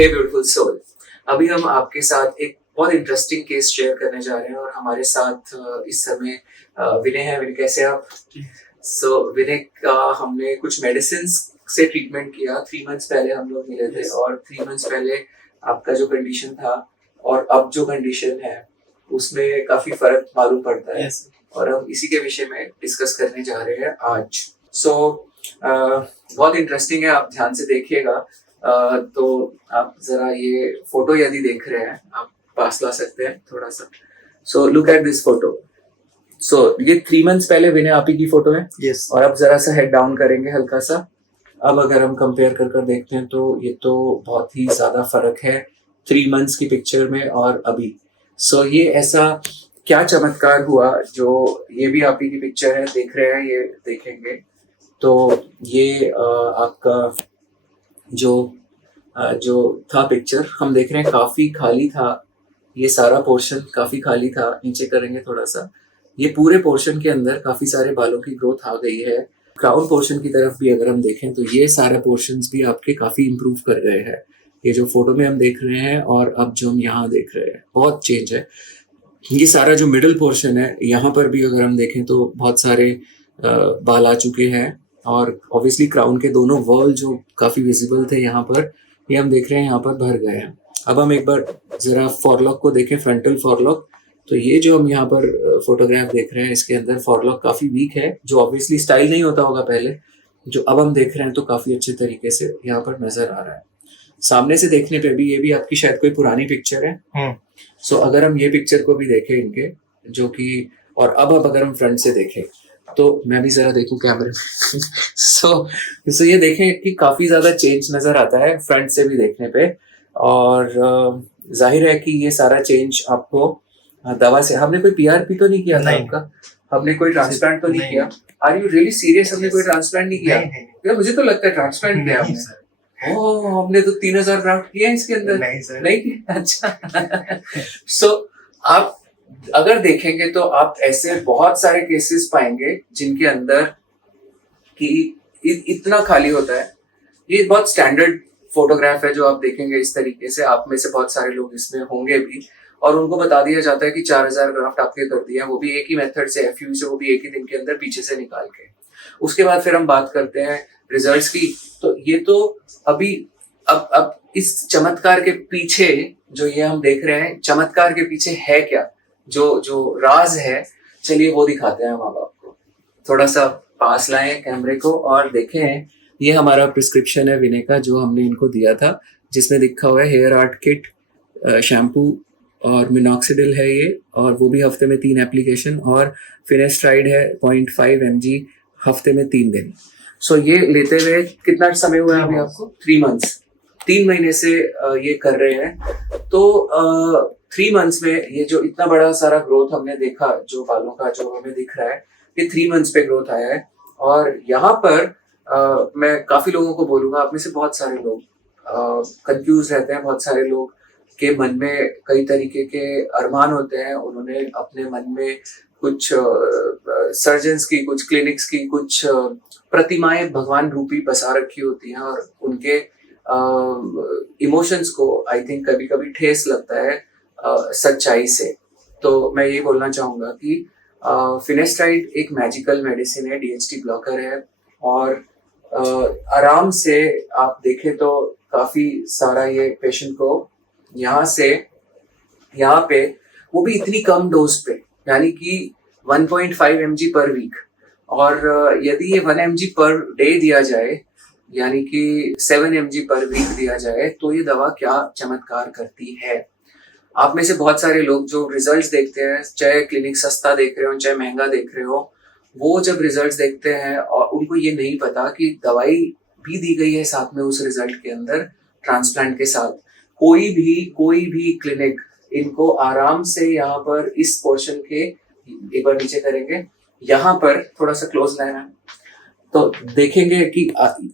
हे beautiful soul. अभी हम आपके साथ एक बहुत इंटरेस्टिंग केस शेयर करने जा रहे हैं और हमारे साथ इस समय विनय है। विनय, कैसे आप? विनय का हमने कुछ मेडिसिन से ट्रीटमेंट किया। 3 मंथ्स पहले हम लोग मिले थे और 3 मंथ्स पहले आपका जो कंडीशन था और अब जो कंडीशन है उसमें काफी फर्क मालूम पड़ता है। और हम इसी के विषय में डिस्कस करने जा रहे हैं आज। बहुत इंटरेस्टिंग है, आप ध्यान से देखिएगा। तो आप जरा ये फोटो यदि देख रहे हैं, आप पास ला सकते हैं थोड़ा सा। Look at this photo. ये 3 मंथ्स पहले विनय आप ही की फोटो है। और अब जरा सा हेड डाउन करेंगे हल्का सा। अब अगर हम कंपेयर कर देखते हैं तो ये तो बहुत ही ज्यादा फर्क है 3 मंथ्स की पिक्चर में और अभी। ये ऐसा क्या चमत्कार हुआ जो ये भी आप ही की पिक्चर है, देख रहे हैं, ये देखेंगे तो ये आपका जो था पिक्चर हम देख रहे हैं काफी खाली था। ये सारा पोर्शन काफी खाली था। नीचे करेंगे थोड़ा सा। ये पूरे पोर्शन के अंदर काफी सारे बालों की ग्रोथ आ गई है। क्राउन पोर्शन की तरफ भी अगर हम देखें तो ये सारे पोर्शंस भी आपके काफी इम्प्रूव कर गए हैं। ये जो फोटो में हम देख रहे हैं और अब जो हम यहाँ देख रहे हैं बहुत चेंज है। ये सारा जो मिडिल पोर्शन है यहाँ पर भी अगर हम देखें तो बहुत सारे बाल आ चुके हैं और ऑब्वियसली क्राउन के दोनों वर्ल जो काफी विजिबल थे यहाँ पर, ये हम देख रहे हैं यहाँ पर भर गए हैं। अब हम एक बार जरा फॉरलॉक को देखें, फ्रंटल फॉरलॉक। तो ये जो हम यहाँ पर फोटोग्राफ देख रहे हैं इसके अंदर फॉरलॉक काफी वीक है, जो ऑब्वियसली स्टाइल नहीं होता होगा पहले। जो अब हम देख रहे हैं तो काफी अच्छे तरीके से यहाँ पर नजर आ रहा है। सामने से देखने पे भी ये भी आपकी शायद कोई पुरानी पिक्चर है। अगर हम ये पिक्चर को भी देखें इनके, जो कि और अब अगर हम फ्रंट से देखें तो मैं भी जरा देखूं कैमरे में। ये देखें कि काफी ज्यादा चेंज नजर आता है फ्रंट से भी देखने पे। और जाहिर है कि ये सारा चेंज आपको दवा से, हमने कोई पीआरपी तो नहीं किया था आपका, हमने कोई ट्रांसप्लांट तो नहीं किया। Are you really serious? हमने कोई ट्रांसप्लांट नहीं किया? यार मुझे तो लगता है ट्रांसप्लांट किया हमने। हमने तो 3000 ग्राफ्ट किया है इसके अंदर। नहीं किया? अच्छा। आप अगर देखेंगे तो आप ऐसे बहुत सारे केसेस पाएंगे जिनके अंदर कि इतना खाली होता है। ये बहुत स्टैंडर्ड फोटोग्राफ है जो आप देखेंगे इस तरीके से। आप में से बहुत सारे लोग इसमें होंगे भी और उनको बता दिया जाता है कि 4000 ग्राफ्ट आपके कर दिए हैं, वो भी एक ही मेथड से, एफयू से, वो भी एक ही दिन के अंदर पीछे से निकाल के। उसके बाद फिर हम बात करते हैं रिजल्ट्स की। तो ये तो अभी अब इस चमत्कार के पीछे जो ये हम देख रहे हैं, चमत्कार के पीछे है क्या, जो राज है, चलिए वो दिखाते हैं हम आपको। थोड़ा सा पास लाएं कैमरे को और देखें। ये हमारा प्रिस्क्रिप्शन है विनय का जो हमने इनको दिया था, जिसमें लिखा हुआ है हेयर आर्ट किट, शैम्पू और मिनॉक्सिडिल है ये, और वो भी हफ्ते में 3 एप्लीकेशन, और फिनेस्ट्राइड है 0.5 mg हफ्ते में 3 दिन। ये लेते हुए कितना समय हुआ है अभी आपको? 3 मंथ्स, 3 महीने से ये कर रहे हैं। तो 3 मंथ्स में ये जो इतना बड़ा सारा ग्रोथ हमने देखा, जो बालों का जो हमें दिख रहा है, ये 3 मंथ्स पे ग्रोथ आया है। और यहाँ पर मैं काफी लोगों को बोलूंगा, आप में से बहुत सारे लोग कंफ्यूज रहते हैं। बहुत सारे लोग के मन में कई तरीके के अरमान होते हैं। उन्होंने अपने मन में कुछ सर्जन्स की, कुछ क्लिनिक्स की, कुछ प्रतिमाएं भगवान रूपी बसा रखी होती हैं और उनके इमोशंस को आई थिंक कभी कभी ठेस लगता है सच्चाई से। तो मैं ये बोलना चाहूंगा कि फिनेस्ट्राइड एक मैजिकल मेडिसिन है, डीएचटी ब्लॉकर है, और आराम से आप देखें तो काफी सारा ये पेशेंट को यहाँ से यहाँ पे, वो भी इतनी कम डोज पे, यानी कि 1.5 mg पर वीक। और यदि ये 1 mg पर डे दिया जाए, यानी कि 7 mg पर वीक दिया जाए, तो ये दवा क्या चमत्कार करती है। आप में से बहुत सारे लोग जो रिजल्ट्स देखते हैं, चाहे क्लिनिक सस्ता देख रहे हो चाहे महंगा देख रहे हो, वो जब रिजल्ट्स देखते हैं और उनको ये नहीं पता कि दवाई भी दी गई है साथ में उस रिजल्ट के अंदर, ट्रांसप्लांट के साथ। कोई भी क्लिनिक इनको आराम से यहाँ पर इस पोर्शन के, एक बार नीचे करेंगे, यहाँ पर थोड़ा सा क्लोज लाना, तो देखेंगे कि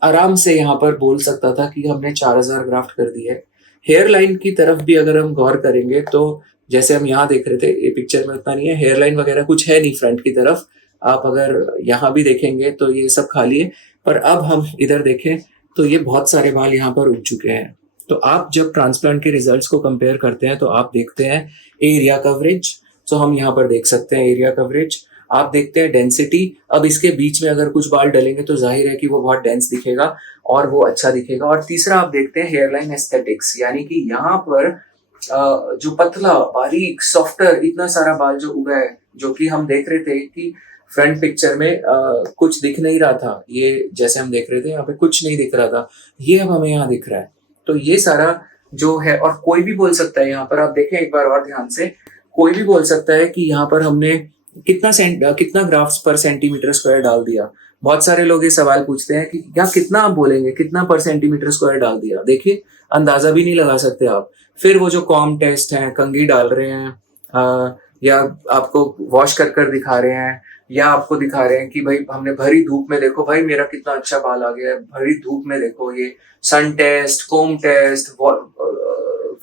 आराम से यहाँ पर बोल सकता था कि हमने 4000 ग्राफ्ट कर दी है। हेयर लाइन की तरफ भी अगर हम गौर करेंगे तो जैसे हम यहाँ देख रहे थे, ये पिक्चर में उतना नहीं है, हेयर लाइन वगैरह कुछ है नहीं फ्रंट की तरफ। आप अगर यहाँ भी देखेंगे तो ये सब खाली है। पर अब हम इधर देखें तो ये बहुत सारे बाल यहाँ पर उग चुके हैं। तो आप जब ट्रांसप्लांट के रिजल्ट्स को कंपेयर करते हैं तो आप देखते हैं एरिया कवरेज, तो हम यहाँ पर देख सकते हैं एरिया कवरेज। आप देखते हैं डेंसिटी। अब इसके बीच में अगर कुछ बाल डलेंगे तो जाहिर है कि वो बहुत डेंस दिखेगा और वो अच्छा दिखेगा। और तीसरा आप देखते हैं हेयरलाइन एस्थेटिक्स, यानी कि यहाँ पर जो पतला बारीक सॉफ्टर इतना सारा बाल जो उगा है, जो कि हम देख रहे थे कि फ्रंट पिक्चर में कुछ दिख नहीं रहा था, ये जैसे हम देख रहे थे यहाँ पे कुछ नहीं दिख रहा था, ये अब हमें यहाँ दिख रहा है। तो ये सारा जो है, और कोई भी बोल सकता है, यहाँ पर आप देखें एक बार और ध्यान से, कोई भी बोल सकता है कि यहाँ पर हमने कितना ग्राफ्स पर सेंटीमीटर स्क्वायर डाल दिया। बहुत सारे लोग ये सवाल पूछते हैं कि क्या कितना आप बोलेंगे, कितना पर सेंटीमीटर स्क्वायर डाल दिया। देखिए अंदाजा भी नहीं लगा सकते आप। फिर वो जो कॉम टेस्ट है, कंघी डाल रहे हैं या आपको वॉश कर कर दिखा रहे हैं, या आपको दिखा रहे हैं कि भाई हमने भरी धूप में, देखो भाई मेरा कितना अच्छा बाल आ गया है, भरी धूप में देखो, ये sun test, comb test,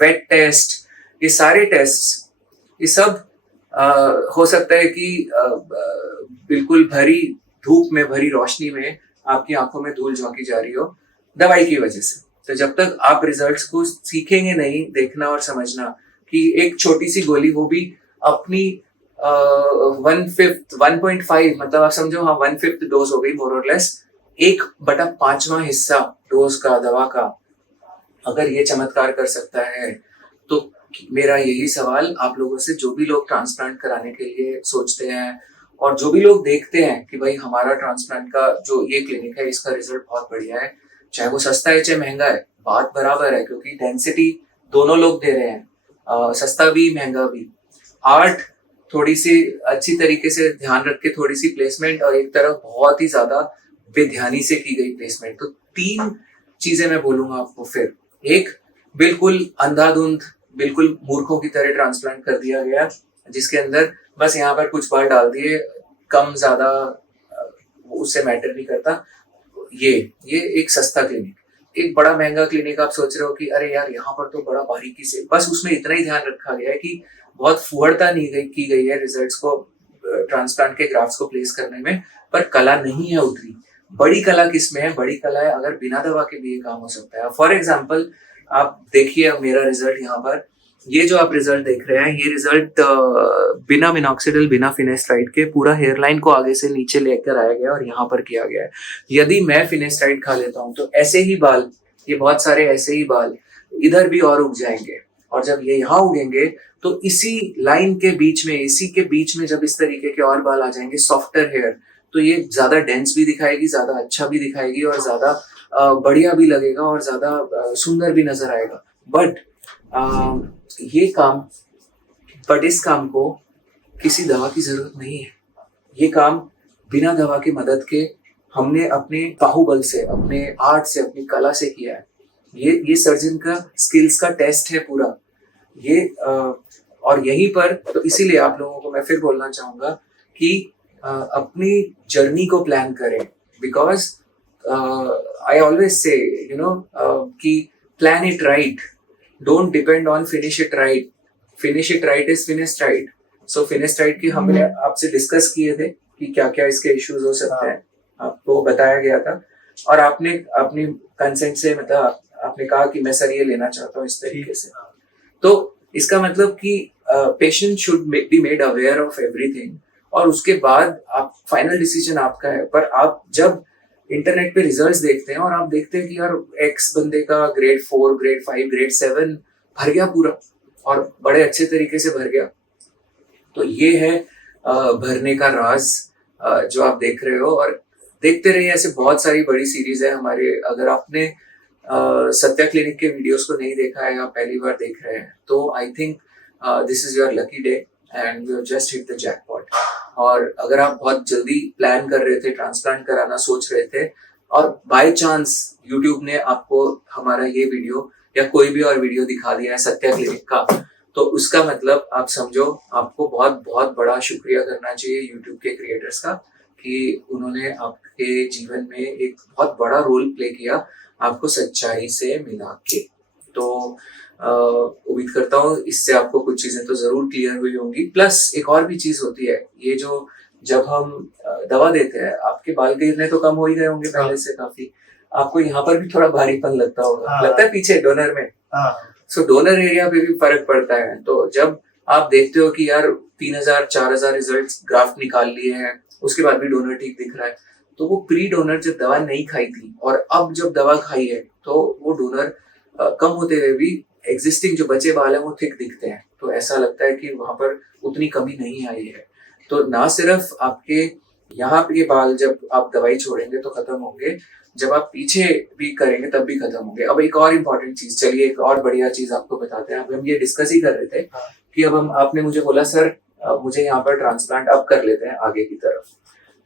wet test, ये सारे टेस्ट, ये सब हो सकता है कि बिल्कुल भरी धूप में, भरी रोशनी में आपकी आंखों में धूल झोंकी जा रही हो दवाई की वजह से। तो जब तक आप रिजल्ट्स को सीखेंगे नहीं देखना और समझना कि एक छोटी सी गोली, वो भी अपनी 1/5 मतलब आप समझो, हाँ 1/5 डोज हो गई मोर और लेस, 1/5वां हिस्सा डोज का दवा का, अगर ये चमत्कार कर सकता है तो मेरा यही सवाल आप लोगों से, जो भी लोग ट्रांसप्लांट कराने के लिए सोचते हैं और जो भी लोग देखते हैं कि भाई हमारा ट्रांसप्लांट का जो ये क्लिनिक है इसका रिजल्ट बहुत बढ़िया है, चाहे वो सस्ता है चाहे महंगा है, बात बराबर है, क्योंकि डेंसिटी दोनों लोग दे रहे हैं, सस्ता भी महंगा भी। आर्ट थोड़ी सी अच्छी तरीके से ध्यान रख के थोड़ी सी प्लेसमेंट, और एक तरफ बहुत ही ज्यादा बेध्यानी से की गई प्लेसमेंट। तो 3 चीजें मैं बोलूंगा आपको फिर। एक, बिल्कुल अंधाधुंध, बिल्कुल मूर्खों की तरह ट्रांसप्लांट कर दिया गया, जिसके अंदर बस यहाँ पर कुछ बाल डाल दिए, कम ज्यादा उससे मैटर नहीं करता। ये एक सस्ता क्लिनिक। एक बड़ा महंगा क्लिनिक आप सोच रहे हो कि अरे यार यहाँ पर तो बड़ा बारीकी से, बस उसमें इतना ही ध्यान रखा गया है कि बहुत फुहड़ता नहीं की गई है रिजल्ट्स को, ट्रांसप्लांट के ग्राफ्स को प्लेस करने में, पर कला नहीं है उतरी। बड़ी कला किसमें है? बड़ी कला है अगर बिना दवा के भी ये काम हो सकता है। फॉर एग्जाम्पल आप देखिए अब मेरा रिजल्ट यहाँ पर, ये जो आप रिजल्ट देख रहे हैं, ये रिजल्ट बिना मिनॉक्सिडिल, बिना फिनेस्ट्राइड के पूरा हेयरलाइन को आगे से नीचे लेकर आया गया और यहाँ पर किया गया है। यदि मैं फिनेस्ट्राइड खा लेता हूँ तो ऐसे ही बाल, ये बहुत सारे ऐसे ही बाल इधर भी और उग जाएंगे, और जब ये यहाँ उगेंगे तो इसी लाइन के बीच में, इसी के बीच में जब इस तरीके के और बाल आ जाएंगे, सॉफ्टर हेयर, तो ये ज्यादा डेंस भी दिखाएगी, ज्यादा अच्छा भी दिखाएगी, और ज्यादा बढ़िया भी लगेगा, और ज्यादा सुंदर भी नजर आएगा। बट इस काम को किसी दवा की जरूरत नहीं है। ये काम बिना दवा की मदद के हमने अपने बाहुबल से, अपने आर्ट से, अपनी कला से किया है। ये सर्जन का स्किल्स का टेस्ट है पूरा ये। और यहीं पर तो इसीलिए आप लोगों को मैं फिर बोलना चाहूंगा कि अपनी जर्नी को प्लान करें, बिकॉज आई ऑलवेज से कि plan it right, don't depend on finish it right. Finish it right is finish right. So finish right की हमने आपसे डिस्कस किए थे कि क्या क्या इसके इश्यूज हो सकते हैं, आपको बताया गया था, और आपने अपनी कंसेंट से, मतलब आपने कहा कि मैं सर ये लेना चाहता हूँ इस तरीके से। तो इसका मतलब कि patient should be made aware of everything, और उसके बाद आप फाइनल डिसीजन आपका है। पर आप जब इंटरनेट पे रिजल्ट्स देखते हैं और आप देखते हैं कि यार एक्स बंदे का ग्रेड 4, ग्रेड 5, ग्रेड 7 भर गया पूरा, और बड़े अच्छे तरीके से भर गया, तो ये है भरने का राज जो आप देख रहे हो। और देखते रहिए, ऐसे बहुत सारी बड़ी सीरीज है हमारे। अगर आपने सत्या क्लिनिक के वीडियोस को नहीं देखा है, आप पहली बार देख रहे हैं, तो I think this is your lucky day and you just hit the jackpot. और अगर आप बहुत जल्दी प्लान कर रहे थे, ट्रांसप्लांट कराना सोच रहे थे, और बाय चांस यूट्यूब ने आपको हमारा ये वीडियो या कोई भी और वीडियो दिखा दिया है सत्या क्लिनिक का, तो उसका मतलब आप समझो आपको बहुत बहुत बड़ा शुक्रिया करना चाहिए यूट्यूब के क्रिएटर्स का, कि उन्होंने आपके जीवन में एक बहुत बड़ा रोल प्ले किया, आपको सच्चाई से मिला के। तो उम्मीद करता हूँ इससे आपको कुछ चीजें तो जरूर क्लियर हुई होंगी। प्लस एक और भी चीज होती है, ये जो जब हम दवा देते हैं, आपके बाल गिरने तो कम हो ही गए होंगे पहले से काफी, आपको यहाँ पर भी थोड़ा भारीपन लगता होगा, हाँ। लगता है पीछे डोनर में। हाँ। सो डोनर एरिया पे भी फर्क पड़ता है। तो जब आप देखते हो कि यार 3000-4000 रिजल्ट्स ग्राफ निकाल लिए हैं, उसके बाद भी डोनर ठीक दिख रहा है, तो वो प्री डोनर जब दवा नहीं खाई थी और अब जब दवा खाई है तो वो डोनर कम होते हुए भी एग्जिस्टिंग जो बचे बाल है वो थिक दिखते हैं। तो ऐसा लगता है कि वहां पर उतनी कमी नहीं आई है। तो ना सिर्फ आपके यहाँ पे बाल जब आप दवाई छोड़ेंगे तो खत्म होंगे, जब आप पीछे भी करेंगे तब भी खत्म होंगे। अब एक और इम्पोर्टेंट चीज, चलिए एक और बढ़िया चीज आपको बताते हैं। अब हम ये डिस्कस ही कर रहे थे कि अब हम, आपने मुझे बोला सर अब मुझे यहाँ पर ट्रांसप्लांट अब कर लेते हैं आगे की तरफ।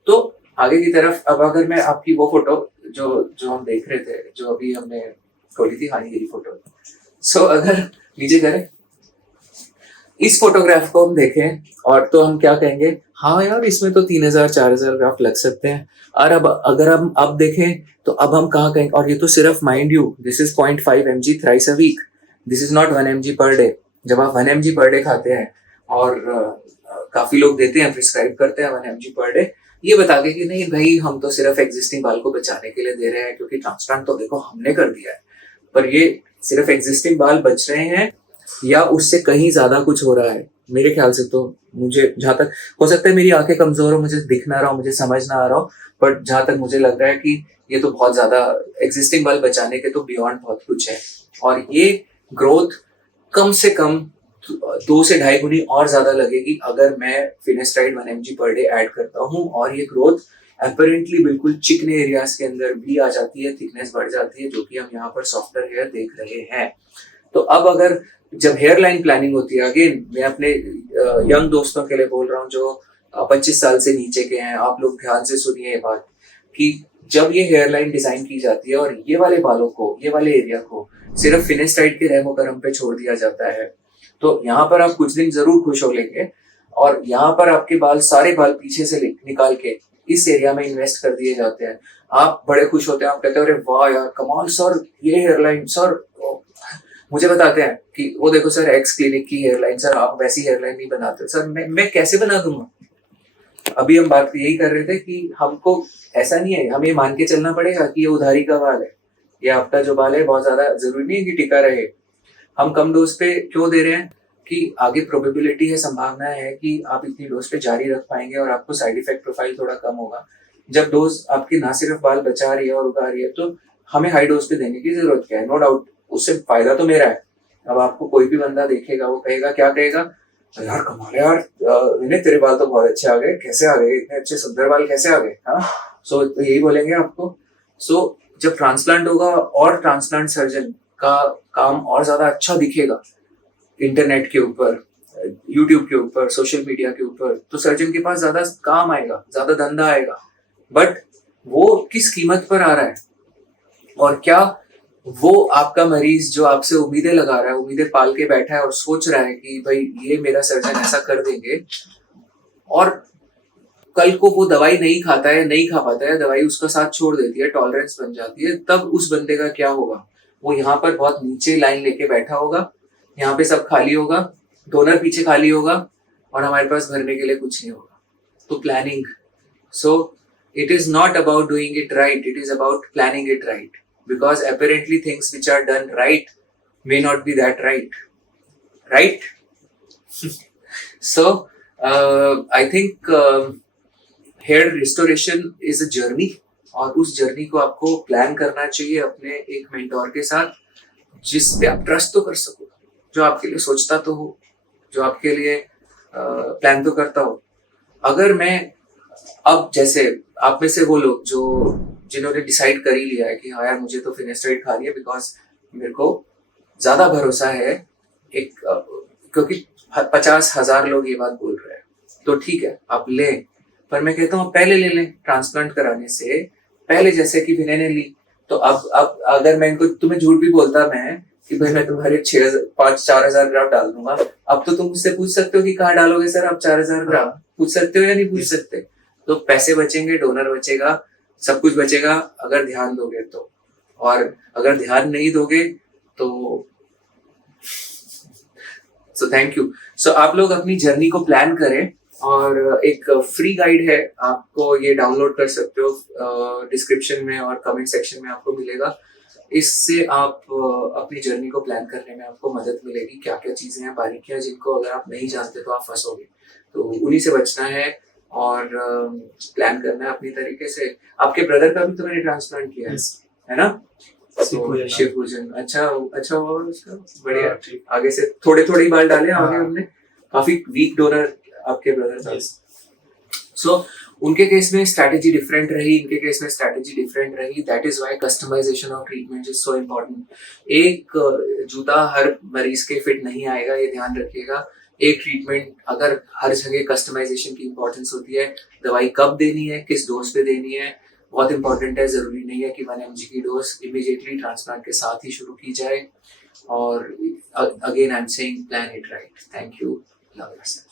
तो आगे की तरफ अब अगर मैं आपकी वो फोटो जो जो हम देख रहे थे, जो अभी हमने खोली थी, हाँ यही फोटो। सो अगर नीचे करें, इस फोटोग्राफ को हम देखें और तो हम क्या कहेंगे, हाँ यार इसमें तो 3000-4000 ग्राफ लग सकते हैं। और अब अगर हम अब देखें तो अब हम कहाँ कहेंगे, और ये तो सिर्फ mind you this is 0.5 mg thrice a week, this is not 1 mg per day. जब आप 1 mg पर डे खाते हैं और काफी लोग देते हैं, प्रिस्क्राइब करते हैं 1 mg पर डे, ये बता के कि नहीं भाई हम तो सिर्फ एग्जिस्टिंग बाल को बचाने के लिए दे रहे हैं, क्योंकि ट्रांसप्लांट तो देखो हमने कर दिया है, पर ये सिर्फ एग्जिस्टिंग बाल बच रहे हैं या उससे कहीं ज्यादा कुछ हो रहा है। मेरे ख्याल से तो, मुझे जहां तक हो सकता है मेरी आंखें कमजोर हो, मुझे दिख ना रहा हो, मुझे समझ ना आ रहा हो, बट जहां तक मुझे लग रहा है कि ये तो बहुत ज्यादा एग्जिस्टिंग बाल बचाने के तो बियॉन्ड बहुत कुछ है। और ये ग्रोथ कम से कम 2 से 2.5 गुनी और ज्यादा लगेगी अगर मैं finasteride 1 mg per day add करता हूँ, और ये ग्रोथ अपेरेंटली बिल्कुल चिकने एरियाज के अंदर भी आ जाती है, थिकनेस बढ़ जाती है, जो कि हम यहाँ पर सॉफ्टर हेयर देख रहे हैं। तो अब अगर जब हेयर लाइन प्लानिंग होती है, अगेन मैं अपने यंग दोस्तों के लिए बोल रहा हूँ जो 25 साल से नीचे के हैं, आप लोग ध्यान से सुनिए ये बात, कि जब ये हेयर लाइन डिजाइन की जाती है और ये वाले बालों को, ये वाले एरिया को सिर्फ फिनेस्टाइड के रेमो करम पे छोड़ दिया जाता है, तो यहाँ पर आप कुछ दिन जरूर खुश हो लेंगे, और यहाँ पर आपके बाल, सारे बाल पीछे से निकाल के इस एरिया में इन्वेस्ट कर दिए जाते हैं। आप बड़े खुश होते हैं, आप कहते हैं अरे वाह यार कमाल सर, ये हेयरलाइन सर, मुझे बताते हैं कि वो देखो सर एक्स क्लिनिक की हेयरलाइन, सर आप वैसी हेयरलाइन नहीं बनाते। सर मैं कैसे बना दूंगा? अभी हम बात यही कर रहे थे कि हमको ऐसा नहीं है, हमें मान के चलना पड़ेगा कि ये उधारी का बाल है, ये आपका जो बाल है बहुत ज्यादा जरूरी नहीं है कि टिका रहे। हम कम डोज पे क्यों दे रहे हैं कि आगे प्रोबेबिलिटी है, संभावना है कि आप इतनी डोज पे जारी रख पाएंगे और आपको साइड इफेक्ट प्रोफाइल थोड़ा कम होगा। जब डोज आपकी ना सिर्फ बाल बचा रही है और उगा रही है, तो हमें हाई डोज पे देने की जरूरत क्या है? नो डाउट उससे फायदा तो मेरा है। अब आपको कोई भी बंदा देखेगा वो कहेगा, क्या कहेगा, यार कमाल है यार विनय, तेरे बाल तो बहुत अच्छे आ गए, कैसे आ गए इतने अच्छे सुंदर बाल, कैसे आ गए? हाँ, सो तो यही बोलेंगे आपको। सो जब ट्रांसप्लांट होगा और ट्रांसप्लांट सर्जन का काम और ज्यादा अच्छा दिखेगा इंटरनेट के ऊपर, यूट्यूब के ऊपर, सोशल मीडिया के ऊपर, तो सर्जन के पास ज्यादा काम आएगा, ज्यादा धंधा आएगा। बट वो किस कीमत पर आ रहा है, और क्या वो आपका मरीज जो आपसे उम्मीदें लगा रहा है, उम्मीदें पाल के बैठा है और सोच रहा है कि भाई ये मेरा सर्जन ऐसा कर देंगे, और कल को वो दवाई नहीं खाता है, नहीं खा पाता है, दवाई उसका साथ छोड़ देती है, टॉलरेंस बन जाती है, तब उस बंदे का क्या होगा? वो यहाँ पर बहुत नीचे लाइन लेके बैठा होगा, यहाँ पे सब खाली होगा, डोनर पीछे खाली होगा, और हमारे पास भरने के लिए कुछ नहीं होगा। तो planning, so it is not about doing it right, it is about planning it right, because apparently things which are done right may not be that right? So I think hair restoration is a journey, और उस journey को आपको plan करना चाहिए अपने एक mentor के साथ, जिस पे आप ट्रस्ट तो कर सको, जो आपके लिए सोचता तो हो, जो आपके लिए प्लान तो करता हो। अगर मैं अब, जैसे आप में से वो लोग जो जिन्होंने डिसाइड कर ही लिया है कि हाँ यार मुझे तो फिनेस्ट्राइड खानी है बिकॉज मेरे को ज्यादा भरोसा है, एक क्योंकि 50,000 लोग ये बात बोल रहे हैं, तो ठीक है आप लें, पर मैं कहता हूँ पहले ले लें, ट्रांसप्लांट कराने से पहले, जैसे कि विनय ने ली। तो अब अगर मैं इनको, तुम्हें झूठ भी बोलता मैं कि भाई मैं तुम्हारे 4,000 ग्राम डाल दूंगा, अब तो तुम मुझसे पूछ सकते हो कि कहाँ डालोगे सर आप 4,000 ग्राम, पूछ सकते हो या नहीं पूछ सकते? तो पैसे बचेंगे, डोनर बचेगा, सब कुछ बचेगा अगर ध्यान दोगे तो, और अगर ध्यान नहीं दोगे तो सो थैंक यू। सो आप लोग अपनी जर्नी को प्लान करें, और एक फ्री गाइड है, आपको ये डाउनलोड कर सकते हो, डिस्क्रिप्शन में और कमेंट सेक्शन में आपको मिलेगा। इससे आप अपनी जर्नी को प्लान करने में आपको मदद मिलेगी, क्या क्या चीज़ें हैं, बारीकियां जिनको अगर आप नहीं जानते तो आप फंसोगे। तो उन्हीं से बचना है और प्लान करना है अपनी तरीके से। आपके ब्रदर का भी तो मैंने ट्रांसप्लांट किया है ना? शिव पूजन अच्छा अच्छा हुआ उसका, बढ़िया। आगे से थोड़े थोड़े ही बाल डाले आगे हमने, काफी वीक डोनर आपके ब्रदर था। सो उनके केस में स्ट्रैटेजी डिफरेंट रही, इनके केस में स्ट्रैटेजी डिफरेंट रही। That is why customization of treatment is so important. एक जूता हर मरीज के फिट नहीं आएगा, ये ध्यान रखिएगा। एक ट्रीटमेंट अगर हर जगह कस्टमाइजेशन की इंपॉर्टेंस होती है, दवाई कब देनी है, किस डोज पे देनी है, बहुत इंपॉर्टेंट है। जरूरी नहीं है कि 1 mg की डोज इमीडिएटली ट्रांसप्लांट के साथ ही शुरू की जाए। और again I am saying plan it right. Thank you, love yourself.